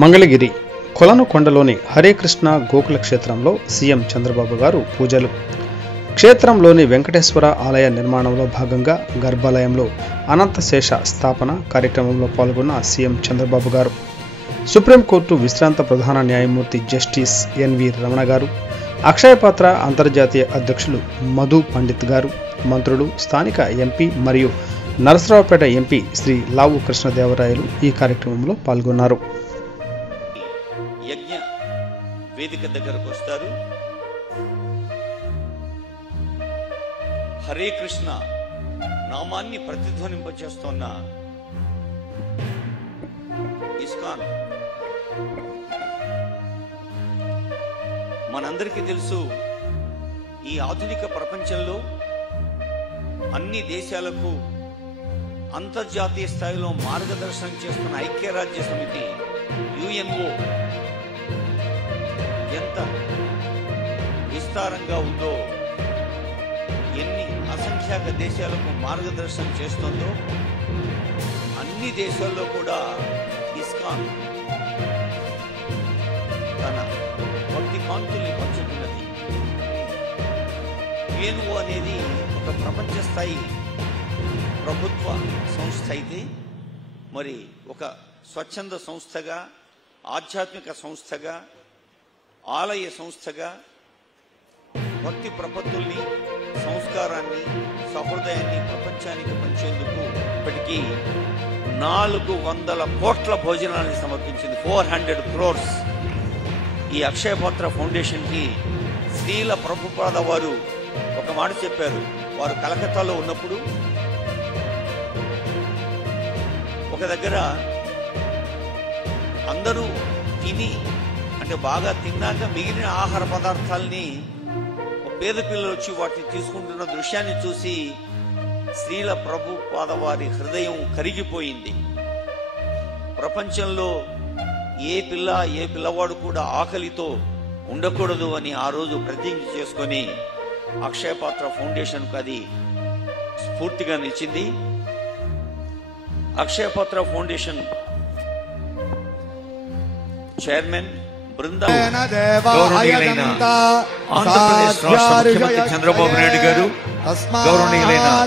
మంగళగిరి కొలనుకొండలోని హరే కృష్ణ గోకుల క్షేత్రంలో సీఎం చంద్రబాబు గారు పూజలు. క్షేత్రంలోని వెంకటేశ్వర ఆలయ నిర్మాణంలో భాగంగా గర్భాలయంలో అనంతశేష స్థాపన కార్యక్రమంలో పాల్గొన్న సీఎం చంద్రబాబు గారు, సుప్రీంకోర్టు విశ్రాంత ప్రధాన న్యాయమూర్తి జస్టిస్ ఎన్వి రమణ గారు, అక్షయపాత్ర అంతర్జాతీయ అధ్యక్షులు మధు పండిత్ గారు, మంత్రులు, స్థానిక ఎంపీ మరియు నరసరావుపేట ఎంపీ శ్రీ లావు కృష్ణదేవరాయలు ఈ కార్యక్రమంలో పాల్గొన్నారు. యజ్ఞ వేదిక దగ్గరకు వస్తారు. హరే కృష్ణ నామాన్ని ప్రతిధ్వనింపచేస్తున్న ఇస్కాన్ మనందరికీ తెలుసు, ఈ ఆధునిక ప్రపంచంలో అన్ని దేశాలకు అంతర్జాతీయ స్థాయిలో మార్గదర్శనం చేస్తున్న ఐక్యరాజ్య సమితి యుఎన్ఓ ఎంత విస్తారంగా ఉందో, ఎన్ని అసంఖ్యాక దేశాలకు మార్గదర్శనం చేస్తుందో, అన్ని దేశాల్లో కూడా ఇస్కాన్ తన భక్తి కాంతుల్ని పంచుతున్నది. యుఎన్ఓ అనేది ఒక ప్రపంచ స్థాయి ప్రభుత్వ సంస్థ అయితే, మరి ఒక స్వచ్ఛంద సంస్థగా, ఆధ్యాత్మిక సంస్థగా, ఆలయ సంస్థగా భక్తి ప్రపత్తుల్ని, సంస్కారాన్ని, సహృదయాన్ని ప్రపంచానికి పంచేందుకు ఇప్పటికీ 400 కోట్ల భోజనాన్ని సమర్పించింది. 400 crores. ఈ అక్షయపాత్ర ఫౌండేషన్కి శ్రీల ప్రభుపాద వారు ఒక మాట చెప్పారు. వారు కలకత్తాలో ఉన్నప్పుడు ఒక దగ్గర అందరూ తిని, అంటే బాగా తిన్నాక మిగిలిన ఆహార పదార్థాలని పేద పిల్లలు వచ్చి వాటిని తీసుకుంటున్న దృశ్యాన్ని చూసి శ్రీల ప్రభుపాద వారి హృదయం కరిగిపోయింది. ప్రపంచంలో ఏ పిల్లవాడు కూడా ఆకలితో ఉండకూడదు అని ఆ రోజు ప్రతిజ్ఞ చేసుకొని అక్షయపాత్ర ఫౌండేషన్కు అది స్ఫూర్తిగా నిలిచింది. అక్షయపాత్ర ఫౌండేషన్ చైర్మన్ బృందా గౌరవనీయులైన ఆంధ్రప్రదేశ్ రాష్ట్ర ముఖ్యమంత్రి చంద్రబాబు నాయుడు గారు, గౌరవనీయులైన